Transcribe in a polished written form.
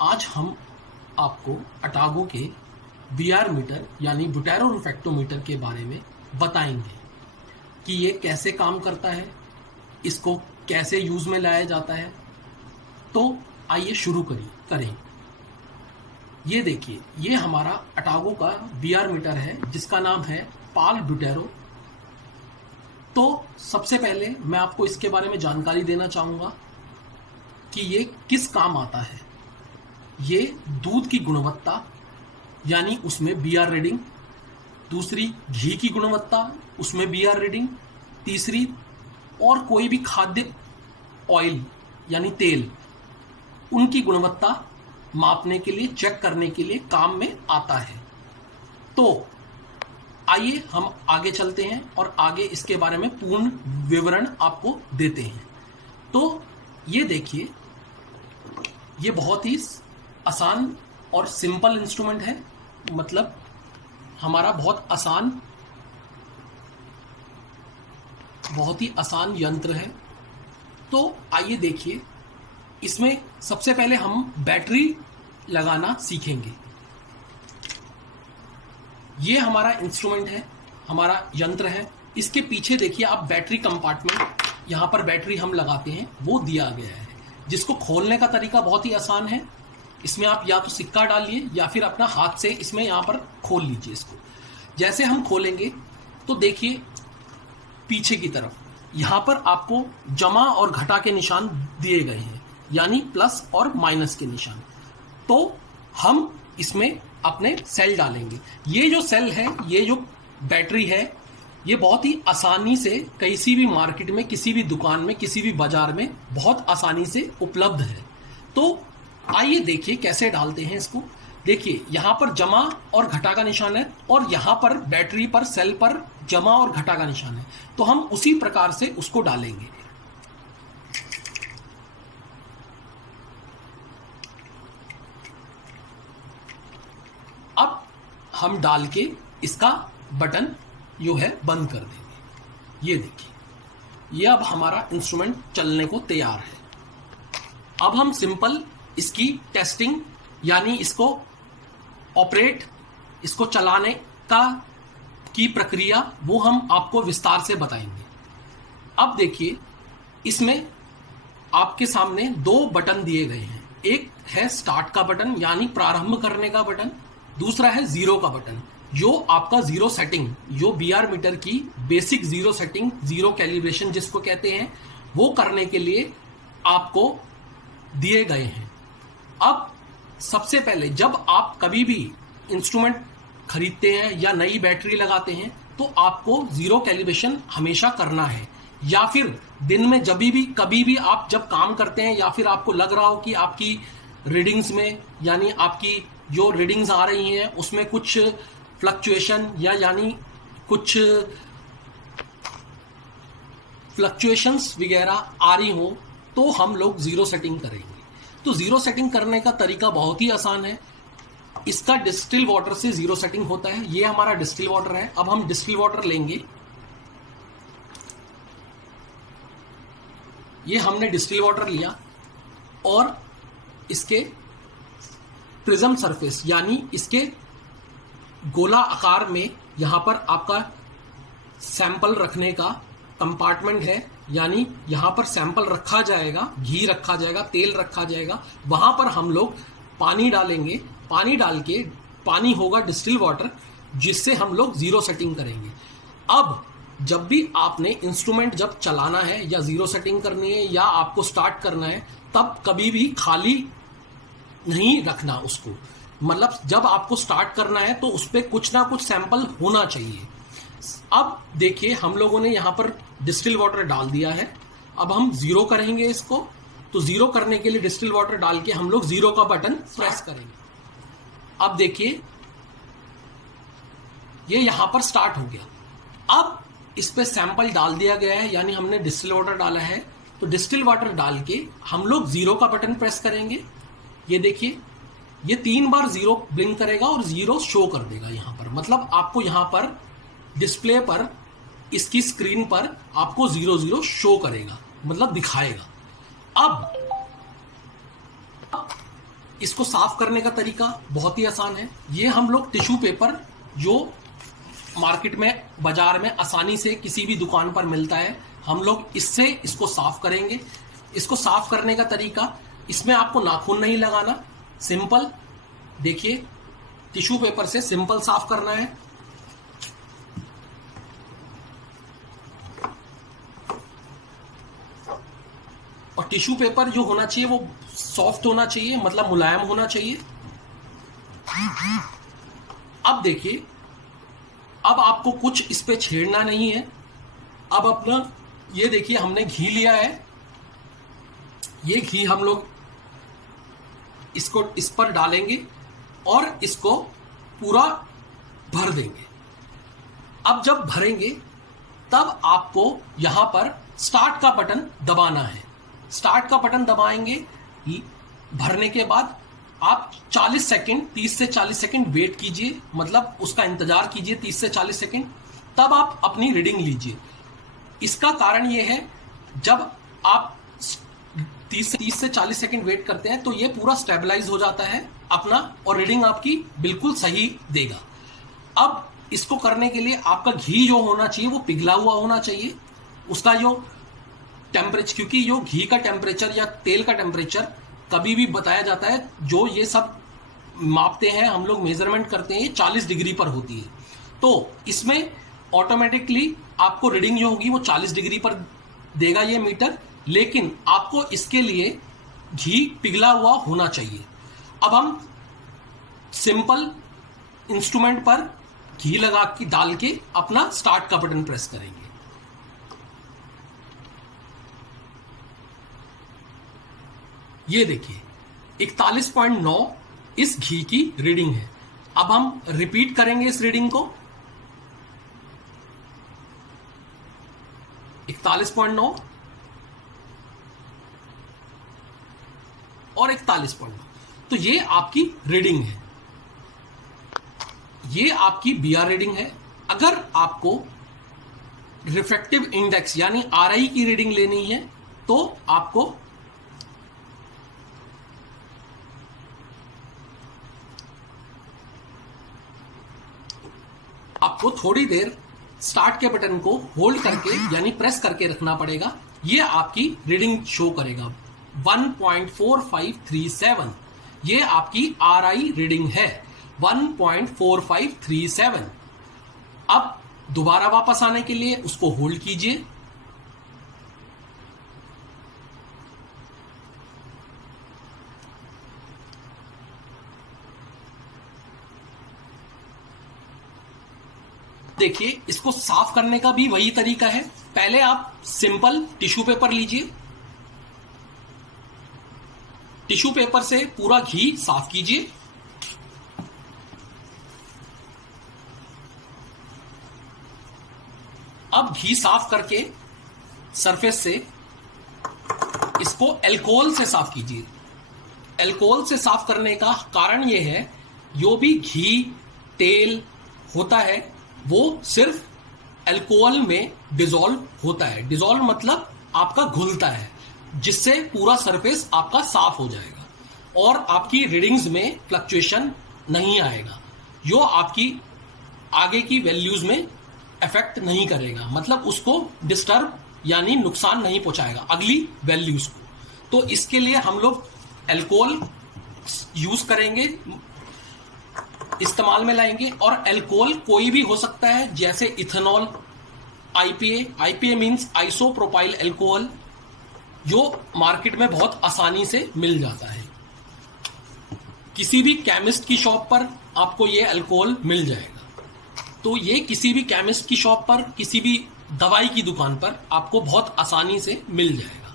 आज हम आपको अटागो के बीआर मीटर यानी बुटेरो रिफ्रैक्टोमीटर के बारे में बताएंगे कि ये कैसे काम करता है, इसको कैसे यूज में लाया जाता है। तो आइए शुरू करें। ये देखिए, ये हमारा अटागो का बीआर मीटर है जिसका नाम है पाल बुटेरो। तो सबसे पहले मैं आपको इसके बारे में जानकारी देना चाहूंगा कि ये किस काम आता है। ये दूध की गुणवत्ता यानी उसमें बीआर रीडिंग, दूसरी घी की गुणवत्ता उसमें बीआर रीडिंग, तीसरी और कोई भी खाद्य ऑयल यानी तेल उनकी गुणवत्ता मापने के लिए, चेक करने के लिए काम में आता है। तो आइए हम आगे चलते हैं और आगे इसके बारे में पूर्ण विवरण आपको देते हैं। तो ये देखिए, ये बहुत ही आसान और सिंपल इंस्ट्रूमेंट है, मतलब हमारा बहुत ही आसान यंत्र है। तो आइए देखिए, इसमें सबसे पहले हम बैटरी लगाना सीखेंगे। ये हमारा इंस्ट्रूमेंट है, हमारा यंत्र है। इसके पीछे देखिए आप बैटरी कंपार्टमेंट, यहां पर बैटरी हम लगाते हैं वो दिया गया है, जिसको खोलने का तरीका बहुत ही आसान है। इसमें आप या तो सिक्का डालिए या फिर अपना हाथ से इसमें यहां पर खोल लीजिए इसको। जैसे हम खोलेंगे तो देखिए पीछे की तरफ यहां पर आपको जमा और घटा के निशान दिए गए हैं, यानी प्लस और माइनस के निशान। तो हम इसमें अपने सेल डालेंगे। ये जो सेल है, ये जो बैटरी है, ये बहुत ही आसानी से किसी भी मार्केट में, किसी भी दुकान में, किसी भी बाजार में बहुत आसानी से उपलब्ध है। तो आइए देखिए कैसे डालते हैं इसको। देखिए यहां पर जमा और घटा का निशान है और यहां पर बैटरी पर, सेल पर जमा और घटा का निशान है। तो हम उसी प्रकार से उसको डालेंगे। अब हम डाल के इसका बटन जो है बंद कर देंगे। ये देखिए, ये अब हमारा इंस्ट्रूमेंट चलने को तैयार है। अब हम सिंपल इसकी टेस्टिंग यानी इसको ऑपरेट, इसको चलाने की प्रक्रिया वो हम आपको विस्तार से बताएंगे। अब देखिए, इसमें आपके सामने दो बटन दिए गए हैं। एक है स्टार्ट का बटन यानी प्रारंभ करने का बटन, दूसरा है जीरो का बटन जो आपका जीरो सेटिंग, जो बीआर मीटर की basic zero setting, zero calibration जिसको कहते हैं, वो करने के लिए आपको दिए गए हैं। अब सबसे पहले जब आप कभी भी इंस्ट्रूमेंट खरीदते हैं या नई बैटरी लगाते हैं तो आपको जीरो कैलिब्रेशन हमेशा करना है, या फिर दिन में जब भी कभी भी आप जब काम करते हैं या फिर आपको लग रहा हो कि आपकी रीडिंग्स में, यानी आपकी जो रीडिंग्स आ रही हैं उसमें कुछ फ्लक्चुएशन यानी कुछ फ्लक्चुएशंस वगैरह आ रही हो तो हम लोग जीरो सेटिंग करेंगे। तो जीरो सेटिंग करने का तरीका बहुत ही आसान है। इसका डिस्टिल वाटर से जीरो सेटिंग होता है। ये हमारा डिस्टिल वाटर है। अब हम डिस्टिल वाटर लेंगे। ये हमने डिस्टिल वाटर लिया और इसके प्रिज्म सरफेस यानी इसके गोला आकार में यहां पर आपका सैंपल रखने का कंपार्टमेंट है, यानी यहां पर सैंपल रखा जाएगा, घी रखा जाएगा, तेल रखा जाएगा। वहां पर हम लोग पानी डालेंगे। पानी डाल के, पानी होगा डिस्टिल वाटर जिससे हम लोग जीरो सेटिंग करेंगे। अब जब भी आपने इंस्ट्रूमेंट जब चलाना है या जीरो सेटिंग करनी है या आपको स्टार्ट करना है, तब कभी भी खाली नहीं रखना उसको। मतलब जब आपको स्टार्ट करना है तो उस पर कुछ ना कुछ सैंपल होना चाहिए। अब देखिए, हम लोगों ने यहां पर डिस्टिल वाटर डाल दिया है। अब हम जीरो करेंगे इसको। तो जीरो करने के लिए डिस्टिल वाटर डाल के हम लोग जीरो का बटन प्रेस करेंगे। अब देखिए, ये यहां पर स्टार्ट हो गया। अब इस पे सैंपल डाल दिया गया है, यानी हमने डिस्टिल वाटर डाला है। तो डिस्टिल वाटर डाल के हम लोग जीरो का बटन प्रेस करेंगे। ये देखिए, ये 3 बार जीरो ब्लिंक करेगा और जीरो शो कर देगा यहां पर। मतलब आपको यहां पर डिस्प्ले पर, इसकी स्क्रीन पर आपको 00 शो करेगा, मतलब दिखाएगा। अब इसको साफ करने का तरीका बहुत ही आसान है। ये हम लोग टिश्यू पेपर जो मार्केट में, बाजार में आसानी से किसी भी दुकान पर मिलता है, हम लोग इससे इसको साफ करेंगे। इसको साफ करने का तरीका, इसमें आपको नाखून नहीं लगाना, सिंपल देखिए टिश्यू पेपर से सिंपल साफ करना है। और टिश्यू पेपर जो होना चाहिए वो सॉफ्ट होना चाहिए, मतलब मुलायम होना चाहिए। अब देखिए, अब आपको कुछ इस पे छेड़ना नहीं है। अब अपना ये देखिए, हमने घी लिया है, ये घी हम लोग इसको इस पर डालेंगे और इसको पूरा भर देंगे। अब जब भरेंगे तब आपको यहां पर स्टार्ट का बटन दबाना है। स्टार्ट का बटन दबाएंगे, भरने के बाद आप 40 सेकंड, 30 से 40 सेकंड वेट कीजिए, मतलब उसका इंतजार कीजिए 30 से 40 सेकंड, तब आप अपनी रीडिंग लीजिए। इसका कारण यह है, जब आप 30 से 40 सेकंड वेट करते हैं तो ये पूरा स्टेबलाइज हो जाता है अपना, और रीडिंग आपकी बिल्कुल सही देगा। अब इसको करने के लिए आपका घी जो होना चाहिए वो पिघला हुआ होना चाहिए। उसका जो टेम्परेचर, क्योंकि जो घी का टेम्परेचर या तेल का टेम्परेचर कभी भी बताया जाता है, जो ये सब मापते हैं हम लोग, मेजरमेंट करते हैं, ये 40 डिग्री पर होती है। तो इसमें ऑटोमेटिकली आपको रीडिंग जो होगी वो 40 डिग्री पर देगा ये मीटर, लेकिन आपको इसके लिए घी पिघला हुआ होना चाहिए। अब हम सिंपल इंस्ट्रूमेंट पर घी लगा के डाल के अपना स्टार्ट का बटन प्रेस करेंगे। ये देखिए 41.9 इस घी की रीडिंग है। अब हम रिपीट करेंगे इस रीडिंग को, 41.9 और 41.9। तो ये आपकी रीडिंग है, ये आपकी बीआर रीडिंग है। अगर आपको रिफ्रैक्टिव इंडेक्स यानी आरआई की रीडिंग लेनी है तो आपको थोड़ी देर स्टार्ट के बटन को होल्ड करके यानी प्रेस करके रखना पड़ेगा। ये आपकी रीडिंग शो करेगा 1.4537। ये आपकी आरआई रीडिंग है 1.4537। अब दोबारा वापस आने के लिए उसको होल्ड कीजिए। देखिए, इसको साफ करने का भी वही तरीका है। पहले आप सिंपल टिश्यू पेपर लीजिए, टिश्यू पेपर से पूरा घी साफ कीजिए। अब घी साफ करके सरफेस से इसको अल्कोहल से साफ कीजिए। अल्कोहल से साफ करने का कारण यह है, जो भी घी तेल होता है वो सिर्फ अल्कोहल में डिसॉल्व होता है। डिसॉल्व मतलब आपका घुलता है, जिससे पूरा सरफेस आपका साफ हो जाएगा और आपकी रीडिंग्स में फ्लक्चुएशन नहीं आएगा, जो आपकी आगे की वैल्यूज में इफेक्ट नहीं करेगा, मतलब उसको डिस्टर्ब यानी नुकसान नहीं पहुंचाएगा अगली वैल्यूज को। तो इसके लिए हम लोग अल्कोहल यूज करेंगे, इस्तेमाल में लाएंगे। और अल्कोहल कोई भी हो सकता है, जैसे ethanol, IPA means isopropyl alcohol, जो मार्केट में बहुत आसानी से मिल जाता है। किसी भी केमिस्ट की शॉप पर आपको ये अल्कोहल मिल जाएगा। तो ये किसी भी केमिस्ट की शॉप पर, किसी भी दवाई की दुकान पर आपको बहुत आसानी से मिल जाएगा।